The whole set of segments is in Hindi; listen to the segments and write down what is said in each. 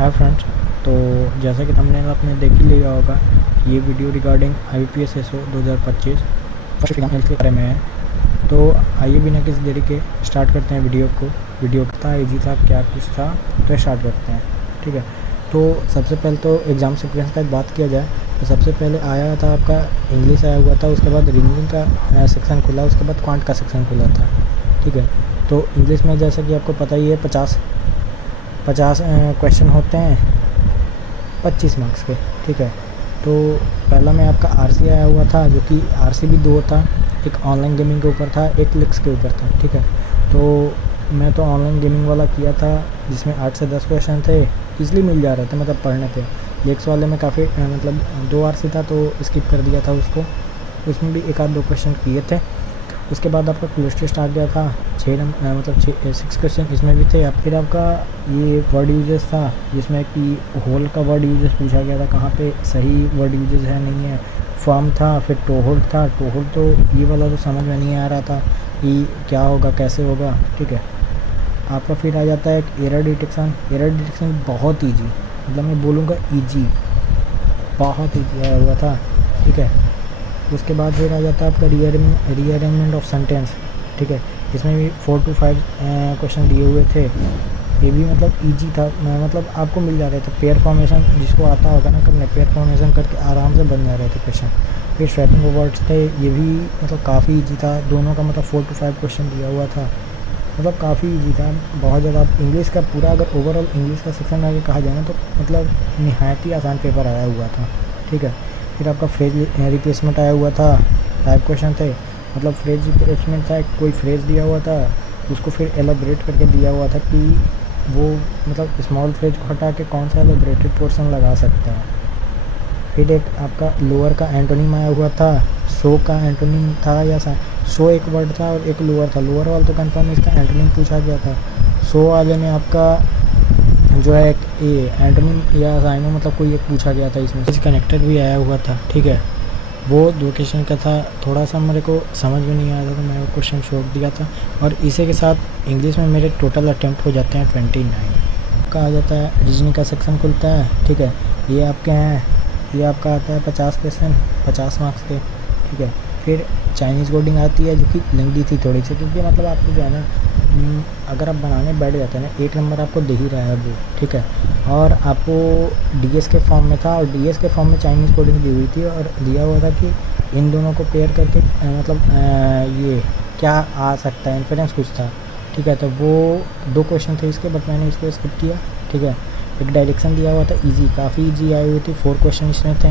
Hi friends. तो जैसा कि थंबनेल आपने देख ही लिया होगा, ये video regarding IBPS SO 2025 first exam के बारे में है। तो आइए बिना किसी देरी के स्टार्ट करते हैं वीडियो को। वीडियो था ईजी था, क्या कुछ था, तो स्टार्ट करते हैं। ठीक है, तो सबसे पहले तो एग्ज़ाम सीक्वेंस का बात किया जाए तो सबसे पहले आया था आपका इंग्लिश आया हुआ था, उसके बाद रीजनिंग का सेक्शन खुला, उसके बाद क्वांट का सेक्शन खुला था। ठीक है, तो इंग्लिश में जैसा कि आपको पता ही है 50 क्वेश्चन होते हैं 25 मार्क्स के। ठीक है, तो पहला में आपका RC आया हुआ था, जो कि RC भी 2 था, एक ऑनलाइन गेमिंग के ऊपर था, एक लिक्स के ऊपर था। ठीक है, तो मैं तो ऑनलाइन गेमिंग वाला किया था, जिसमें 8 से 10 क्वेश्चन थे, इजली मिल जा रहे थे, मतलब पढ़ने पे। लिक्स वाले में काफ़ी मतलब 2 RC था तो स्किप कर दिया था उसको, उसमें भी एक आध 2 क्वेश्चन किए थे। उसके बाद आपका क्लोज टेस्ट आ गया था, 6 क्वेश्चन इसमें भी थे। फिर आपका ये वर्ड यूजेस था, जिसमें कि होल का वर्ड यूजेस पूछा गया था, कहाँ पे सही वर्ड यूजेस है नहीं है। फॉर्म था, फिर टोहोल्ड था। टोहोल्ड तो ये वाला तो समझ में नहीं आ रहा था कि क्या होगा, कैसे होगा। ठीक है, आपका फिर आ जाता है एक एरर डिटेक्शन। एरर डिटेक्शन बहुत ईजी, मतलब मैं बोलूँगा ईजी, बहुत ईजी आया हुआ था। ठीक है, उसके बाद फिर आ जाता है आपका रीअरेंजमेंट ऑफ सेंटेंस। ठीक है, इसमें भी 4 to 5 क्वेश्चन दिए हुए थे। ये भी मतलब इजी था, मतलब आपको मिल जा रहे थे। पेयर फॉर्मेशन जिसको आता होगा ना करने, पेयर फॉर्मेशन करके आराम से बन जा रहे थे क्वेश्चन। फिर स्वैपिंग ऑफ वर्ड्स थे, ये भी मतलब काफ़ी ईजी था। दोनों का मतलब 4 to 5 क्वेश्चन दिया हुआ था, मतलब काफ़ी ईजी था बहुत ज़्यादा। इंग्लिश का पूरा अगर ओवरऑल इंग्लिश का सेक्शन आगे कहा जाए ना, तो मतलब निहायत ही आसान पेपर आया हुआ था। ठीक है, फिर आपका फ्रेज रिप्लेसमेंट आया हुआ था, 5 क्वेश्चन थे। मतलब फ्रेज रिप्लेसमेंट था, कोई फ्रेज दिया हुआ था, उसको फिर एलाबरेट करके दिया हुआ था कि वो मतलब स्मॉल फ्रेज को हटा के कौन सा एलाबरेटेड पोर्शन लगा सकते हैं। फिर एक आपका लोअर का एंटोनिम आया हुआ था, सो का एंटोनिम था या सो एक वर्ड था और एक लोअर था। लोअर वाला तो कंफर्म इसका एंटोनिम पूछा गया था। सो वाले में आपका जो है ये एंटोनिम या साइनो मतलब कोई एक पूछा गया था। इसमें कनेक्टेड भी आया हुआ था। ठीक है, वो 2 क्वेश्चन का था, थोड़ा सा मेरे को समझ में नहीं आया था तो मैं वो क्वेश्चन छोड़ दिया था। और इसी के साथ इंग्लिश में मेरे टोटल अटैम्प्ट हो जाते हैं 29 का। आ जाता है रीजनिंग का सेक्शन खुलता है। ठीक है, ये आपके हैं, ये आपका आता है 50 क्वेश्चन 50 मार्क्स के। ठीक है, फिर चाइनीज़ कोडिंग आती है, जो कि लेंदी थी थोड़ी सी, क्योंकि मतलब आपको जो है ना अगर आप बनाने बैठ जाते हैं ना, 1 नंबर आपको दे ही रहा है वो। ठीक है, और आपको DS के फॉर्म में था, और DS के फॉर्म में चाइनीज़ कोडिंग दी हुई थी, और दिया हुआ था कि इन दोनों को पेयर करके मतलब ये क्या आ सकता है, इन्फरेंस कुछ था। ठीक है, तो वो 2 क्वेश्चन थे इसके, बट मैंने इसको स्किप किया। ठीक है, एक डायरेक्शन दिया हुआ था, ईजी, काफ़ी ईजी आई हुई थी, 4 क्वेश्चन इसमें थे,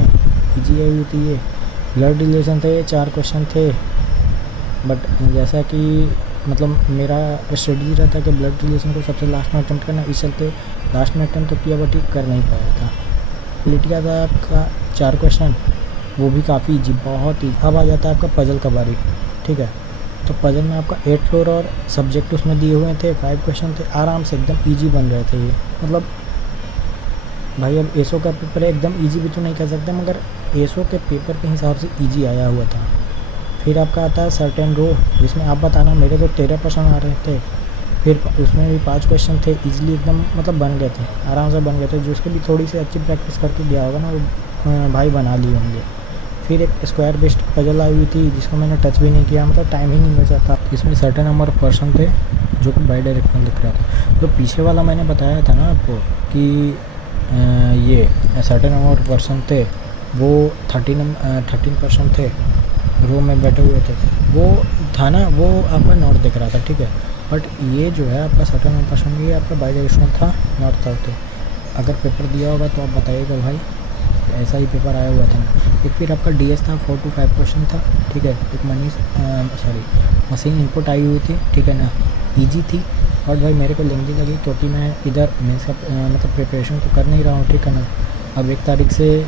ईजी आई हुई थी ये। ब्लड रिलेशन थे, 4 क्वेश्चन थे, बट जैसा कि मतलब मेरा स्ट्रेटजी रहता है कि ब्लड रिलेशन को सबसे लास्ट में अटेम्प्ट करना, इस चलते लास्ट में अटेम्प्ट तो किया बट ही कर नहीं पाया था। लिटिया था आपका 4 क्वेश्चन, वो भी काफ़ी ईजी, बहुत ही। अब आ जाता है आपका पजल का बारी। ठीक है, तो पजल में आपका 8 फ्लोर और सब्जेक्ट उसमें दिए हुए थे, 5 क्वेश्चन थे, आराम से एकदम ईजी बन रहे थे ये। मतलब भाई अब एसओ का पेपर है, एकदम ईजी भी तो नहीं कह सकते, मगर एसओ के पेपर के हिसाब से ईजी आया हुआ था। फिर आपका आता है सर्टेन रो, जिसमें आप बताना, मेरे को 13% आ रहे थे। फिर उसमें भी 5 क्वेश्चन थे, इजीली एकदम मतलब बन गए थे, आराम से बन गए थे। जो उसके भी थोड़ी सी अच्छी प्रैक्टिस करके गया होगा ना, वो भाई बना लिए होंगे। फिर एक स्क्वायर बेस्ड पजल आई हुई थी, जिसको मैंने टच भी नहीं किया, मतलब टाइम ही नहीं बचा था। इसमें सर्टेन नंबर ऑफ पर्सन थे, जो कि बाई डायरेक्शनल दिख रहा था। तो पीछे वाला मैंने बताया था ना आपको कि ये सर्टेन नंबर ऑफ पर्सन थे, वो 13% थे, रो में बैठे हुए थे। वो था ना, वो आपका नॉर्थ दिख रहा था। ठीक है, बट ये जो है आपका सर्टेन नंबर पर्सन, ये आपका बाई डायरेक्शनल था, नॉर्थ साउथ। अगर पेपर दिया होगा तो आप बताइएगा भाई, ऐसा ही पेपर आया हुआ था। एक फिर आपका DS था, 4 to 5 क्वेश्चन था। ठीक है, एक मशीन इनपुट आई हुई थी। ठीक है ना, ईजी थी, और भाई मेरे को लेंदी लगी, क्योंकि मैं इधर मेंस का मतलब प्रिपरेशन तो कर नहीं रहा हूँ। ठीक है ना, अब 1 तारीख से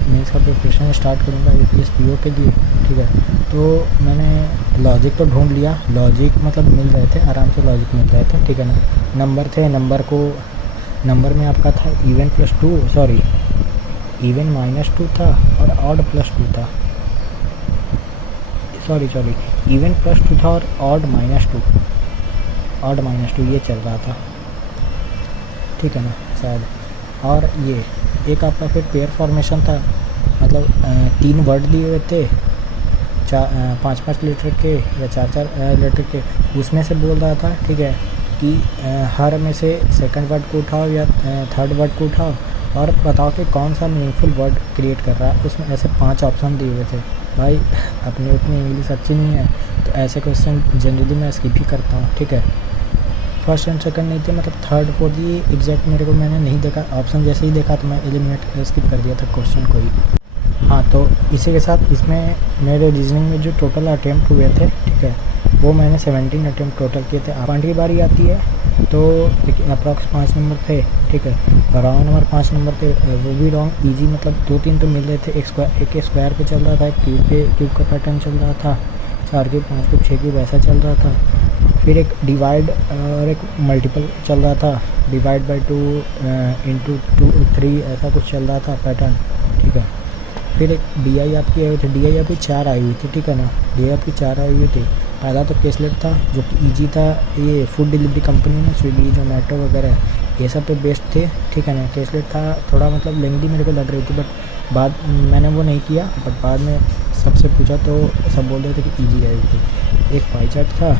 मेंस का प्रिपरेशन स्टार्ट करूँगा APS PO के लिए। ठीक है, तो मैंने लॉजिक तो ढूंढ लिया, लॉजिक मतलब मिल रहे थे, आराम से लॉजिक मिल रहे थे। ठीक है ना, नंबर थे, नंबर में आपका था इवन -2 था, और ऑड +2 था। इवन +2 था और ऑड -2 ये चल रहा था। ठीक है ना, शायद और ये एक आपका फिर पेयर फॉर्मेशन था, मतलब 3 वर्ड दिए हुए थे, 5-5 लीटर के या 4-4 लीटर के, उसमें से बोल रहा था, ठीक है, कि हर में से सेकंड वर्ड को उठाओ या थर्ड वर्ड को उठाओ और बताओ कि कौन सा मीनिंगफुल वर्ड क्रिएट कर रहा है। उसमें ऐसे 5 ऑप्शन दिए हुए थे। भाई अपनी उतनी इंग्लिश अच्छी नहीं है, तो ऐसे क्वेश्चन जनरली मैं स्किप ही करता हूँ, ठीक है। फर्स्ट एंड सेकंड नहीं थे, मतलब थर्ड फोर्थ ये एग्जैक्ट मेरे को मैंने नहीं देखा, ऑप्शन जैसे ही देखा तो मैं एलिमिनेट स्किप कर दिया था क्वेश्चन को ही। हाँ, तो इसी के साथ इसमें मेरे रीजनिंग में जो टोटल अटैम्प्ट हुए थे, ठीक है, वो मैंने 17 अटैम्प्ट टोटल किए थे। पॉइंट की बारी आती है तो अप्रॉक्स 5 नंबर थे, ठीक है, रॉन्ग नंबर 5 नंबर थे, वो भी रॉन्ग। इजी मतलब 2-3 तो मिल रहे थे। एक स्क्वायर पे चल रहा था, एक क्यूब का पैटर्न चल रहा था, 4 क्यूब 5 क्यूब 6 क्यूब ऐसा चल रहा था। फिर एक डिवाइड और एक मल्टीपल चल रहा था, डिवाइड बाई 2 इंटू 2 3 ऐसा कुछ चल रहा था पैटर्न, ठीक है। फिर एक डी आई आपकी आई हुई थी, डी आई आपकी 4 आई हुई थी, ठीक है ना, डी आई आपकी 4 आई हुई थी। पहला तो केसलेट था जो कि ईजी था, ये फूड डिलीवरी कंपनी में स्विगी जोमेटो वगैरह ये सब पे बेस्ट थे, ठीक है ना। केसलेट था थोड़ा मतलब लेंदी मेरे को लग रही थी, बट बाद मैंने वो नहीं किया, बट बाद में सबसे पूछा तो सब बोल रहे थे कि ईजी आई हुई थी। एक पाई चार्ट था,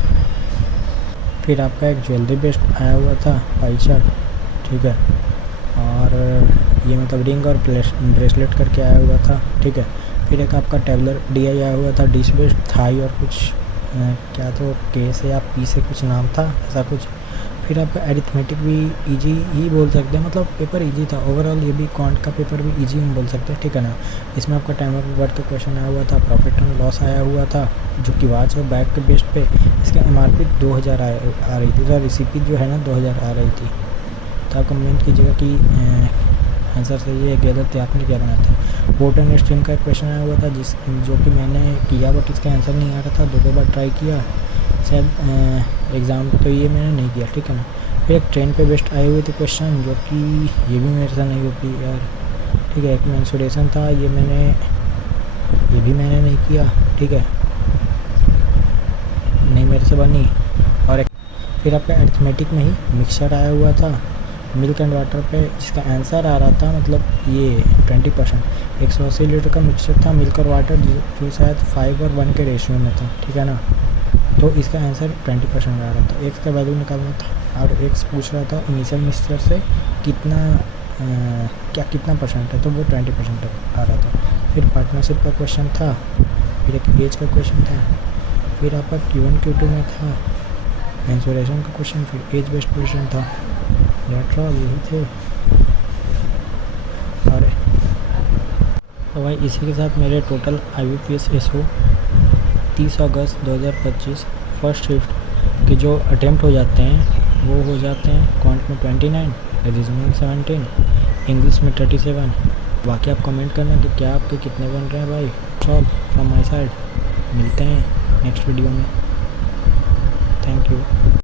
फिर आपका एक ज्वेलरी बेस्ड आया हुआ था पाई चार्ट, ठीक है, और ये मतलब रिंग और ब्रेसलेट करके आया हुआ था, ठीक है। फिर एक आपका टेबलर डी आई आया हुआ था, डिश बेस्ड थाई और कुछ क्या तो के से या पी से कुछ नाम था ऐसा कुछ। फिर आपका एरिथमेटिक भी इजी ही बोल सकते हैं, मतलब पेपर इजी था ओवरऑल। ये भी क्वांट का पेपर भी इजी हम बोल सकते हैं, ठीक है ना। इसमें आपका टाइम ऑफ वर्क का क्वेश्चन आया हुआ था, प्रॉफिट एंड लॉस आया हुआ था जो कि वॉच और बैग के बेस्ट पे इसका एमआरपी 2000 आ रही थी, और रिसिपी जो है ना 2000 आ रही थी। तो आप कमेंट कीजिएगा कि आंसर सही है गलत है, आपने क्या बनाया था। वोट एंड स्ट्रीम का एक क्वेश्चन आया हुआ था जो कि मैंने किया, बट इसका आंसर नहीं आ रहा था, 2 बार ट्राई किया शायद एग्ज़ाम, तो ये मैंने नहीं किया, ठीक है ना। फिर एक ट्रेन पे बेस्ट आए हुए थे क्वेश्चन जो कि ये भी मेरे से नहीं होती यार, ठीक है। एक मेंसुरेशन था, ये भी मैंने नहीं किया, ठीक है, नहीं मेरे से बनी। और एक फिर आपका अरिथमेटिक में ही मिक्सचर आया हुआ था मिल्क एंड वाटर पे, जिसका आंसर आ रहा था मतलब ये 20%। 180 लीटर का मिक्सचर था मिल्क और वाटर, जो शायद 5 और 1 के रेशियो में था, ठीक है ना। तो इसका आंसर 20% आ रहा था। एक्स का वैल्यू निकालना था, और एक्स पूछ रहा था इनिशियल मिक्सचर से कितना परसेंट है, तो वो 20% आ रहा था। फिर पार्टनरशिप का क्वेश्चन था, फिर एक एज का क्वेश्चन था, फिर आपका Q1 Q2 में था मेंसुरेशन का क्वेश्चन, फिर एज बेस्ड क्वेश्चन था। लेटरल यही थे। और तो भाई इसी के साथ मेरे टोटल IBPS SO 30 अगस्त 2025 फर्स्ट शिफ्ट के जो अटैम्प्ट हो जाते हैं वो हो जाते हैं क्वांट में 29, रीजनिंग 17, इंग्लिश में 37। बाकी आप कमेंट करना कि क्या आपके कितने बन रहे हैं भाई। ऑल फ्रॉम माई साइड, मिलते हैं नेक्स्ट वीडियो में। Thank you.